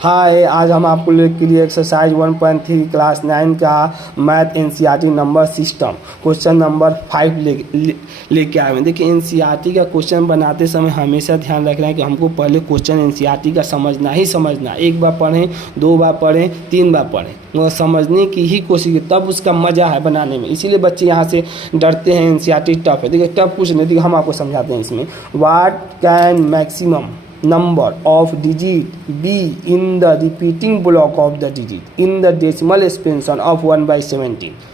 हाय, आज हम आपको के लिए एक्सरसाइज 1.3 क्लास 9 का math NCERT number system question number 5 लेके आए हैं। देखिए, एनसीईआरटी का क्वेश्चन बनाते समय हमेशा ध्यान रखना है कि हमको पहले क्वेश्चन एनसीईआरटी का समझना। एक बार पढ़ें, 2 बार पढ़ें, 3 बार पढ़ें, मगर समझने की ही कोशिश की, तब उसका मज़ा है बनाने में। इसीलिए बच्चे यहाँ से डरते हैं, एनसीईआरटी टफ है। देखिए, टफ कुछ नहीं, देखिए हम आपको समझाते हैं इसमें। What can maximum number of digit be in the repeating block of the digit in the decimal expansion of 1/17।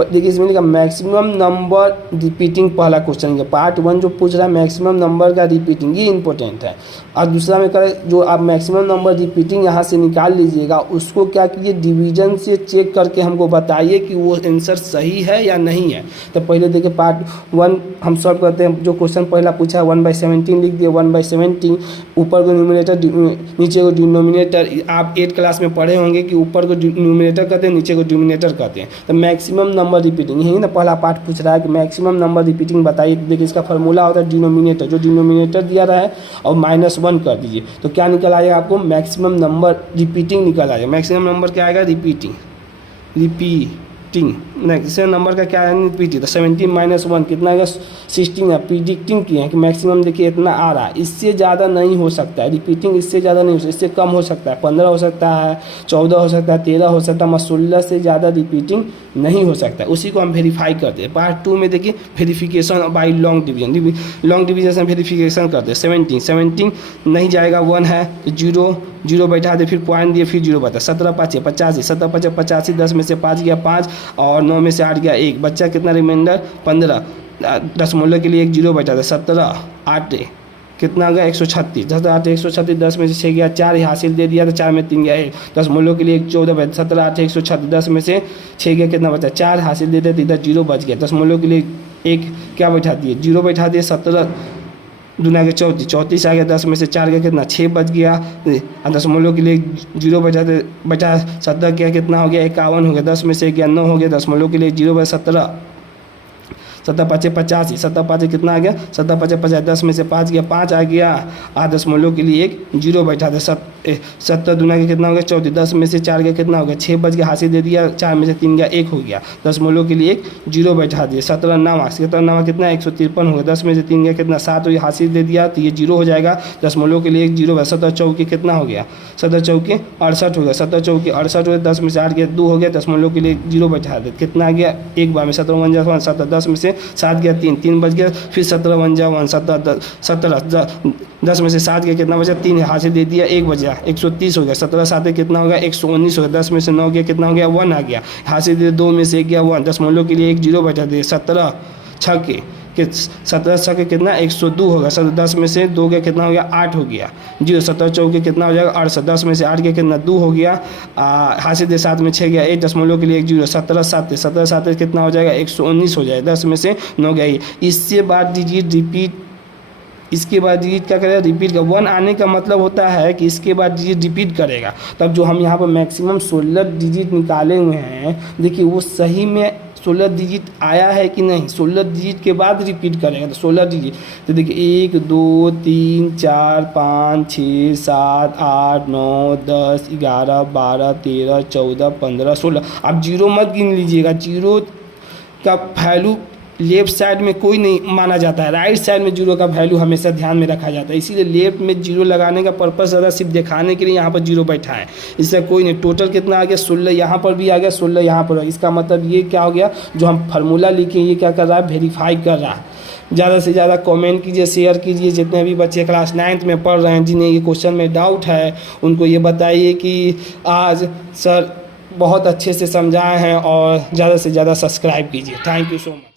देखिए, इसमें लिखा मैक्सिमम नंबर रिपीटिंग, पहला क्वेश्चन है पार्ट 1 जो पूछ रहा है मैक्सिमम नंबर का रिपीटिंग, ये इंपॉर्टेंट है। और दूसरा में करें जो आप मैक्सिमम नंबर रिपीटिंग यहाँ से निकाल लीजिएगा, उसको क्या कीजिए, डिवीजन से चेक करके हमको बताइए कि वो आंसर सही है या नहीं है। तो पहले देखिए पार्ट 1 हम सॉल्व करते हैं। जो क्वेश्चन पहला पूछा है 1/17 लिख दिए। 1/17 ऊपर को न्यूमरेटर, नीचे को डिनोमिनेटर। आप 8 क्लास में पढ़े होंगे कि ऊपर को न्यूमरेटर कहते हैं, नीचे को डिनोमिनेटर कहते हैं। तो मैक्सिमम नंबर रिपीटिंग, यही ना पहला पार्ट पूछ रहा है कि मैक्सिमम नंबर रिपीटिंग बताइए। देखिए, इसका फार्मूला होता है डिनोमिनेटर, जो डिनोमिनेटर दिया रहा है और -1 कर दीजिए, तो क्या निकल आएगा आपको, मैक्सिमम नंबर रिपीटिंग निकल आएगा। मैक्सिमम नंबर क्या आएगा, रिपीटिंग। मैक्सिमम नंबर का क्या है, रिपीटिंग। तो 17 - 1 कितना आएगा, 16 है। प्रिडिक्टिंग किए हैं कि मैक्सिमम देखिए इतना आ रहा है, इससे ज़्यादा नहीं हो सकता है। रिपीटिंग इससे ज़्यादा नहीं हो सकता, इससे कम हो सकता है। 15 हो सकता है, 14 हो सकता है, 13 हो सकता है, मगर 16 से ज़्यादा रिपीटिंग नहीं हो सकता है। उसी को हम वेरीफाई करते हैं। पार्ट 2 में देखिए verification by long division, long division से वेरिफिकेशन करते हैं। 17 नहीं जाएगा, 1 है तो 0 बैठा दे, फिर पॉइंट दिए, फिर 0 बता। 17 × 5 = 85, 17 × 5 = 85, 10 में से 5 गया 5 और 9 में से 8 गया 1, बच्चा कितना रिमाइंडर 15। दशमलव के लिए 1 0 बैठा था। 17 8 कितना आ गया 136, 10 8 136, 10 में से 6 गया 4, हासिल दे दिया तो 4 में 3 गया 1। दशमलव के लिए 14 बैठा। 17 8 136, 10 में से 6 गया, कितना बचा 4, हासिल दे दिया तो इधर 0 बच गया। दशमलव के लिए 1 क्या बैठा दिए, 0 बैठा दिए। 17 दूना के 34 आ गया, 10 में से 4 गया, कितना 6 बच गया। दशमलव के लिए 0 बचा 17 गया, कितना हो गया 51 हो गया। 10 में से 1 गया 9 हो गया। दशमलव के लिए 0 बचा 17 5 = 85, 17 5 कितना आ गया, 17 5 = 50, 10 में से 5 गया 5 आ गया। 8 दशमलव के लिए 1 0 बैठा था। 17 दूना के कितना हो गया 34, 10 में से 4 गया, कितना हो गया 6 बच गया, हासिल दे दिया। 4 में से 3 गया 1 हो गया। दशमलव के लिए 1 0 बैठा दिया। 17 9 कितना 153 हो गया। 10 में से 3 गया, कितना 7 हो गया, हासिल दे दिया तो ये 0 हो जाएगा। दशमलव के लिए 1 0 है। 17 चौके कितना हो गया, 17 चौके 68 हो गया। 17 चौके 68 हो गया। 10 में से 8 गया 2 हो गया। दशमलव के लिए 0 बैठा दे, कितना आ गया एक बार में 17 1 = 17, 10 में से 7 गया 3 बच गया। फिर 17 1 = 1, 17 10 में से 7 गया, कितना बचा 3, हासिल दे दिया 1 बचा 130 हो गया। 17 7 कितना हो गया 119 हो गया। 10 में से 9 गया, कितना हो गया 1 आ गया, हासिल दे 2 में से 1 गया 1। दशमलव के लिए 1 0 बैठा दे। 17 6 17 6 कितना 102 होगा। 10 में से 2 गया, कितना हो गया 8 हो गया। 0 17 चौके कितना हो जाएगा 68, 10 में से 8 गया, कितना 2 हो गया। हासिल दे 7 में 6 गया 1। दशमलव के लिए 1 0, 17 7 कितना हो जाएगा 119 हो जाएगा। 10 में से 9 गया। इससे बाद डिजिट रिपीट, इसके बाद डिजिट क्या करेगा, रिपीट का 1 आने का मतलब होता है कि इसके बाद डिजिट रिपीट करेगा। तब जो हम यहाँ पर मैक्सिमम 16 डिजिट निकाले हुए हैं, देखिए वो सही में 16 डिजिट आया है कि नहीं। 16 डिजिट के बाद रिपीट करेगा तो 16 डिजिट, तो देखिए 1 2 3 4 5 6 7 8 9 10 11 12 13 14 15 16। आप 0 मत गिन लीजिएगा, 0 का वैल्यू लेफ्ट साइड में कोई नहीं माना जाता है, राइट साइड में 0 का वैल्यू हमेशा ध्यान में रखा जाता है। इसीलिए लेफ्ट में 0 लगाने का पर्पस ज़्यादा सिर्फ दिखाने के लिए यहाँ पर 0 बैठा है, इससे कोई नहीं। टोटल कितना आ गया 16, यहाँ पर भी आ गया 16, यहाँ पर। इसका मतलब ये क्या हो गया, जो हम फार्मूला लिखे ये क्या कर रहा है, वेरीफाई कर रहा है। ज़्यादा से ज़्यादा कमेंट कीजिए, शेयर कीजिए। जितने भी बच्चे क्लास 9th में पढ़ रहे हैं, जिन्हें ये क्वेश्चन में डाउट है, उनको ये बताइए कि आज सर बहुत अच्छे से समझाए हैं, और ज़्यादा से ज़्यादा सब्सक्राइब कीजिए। Thank you so much.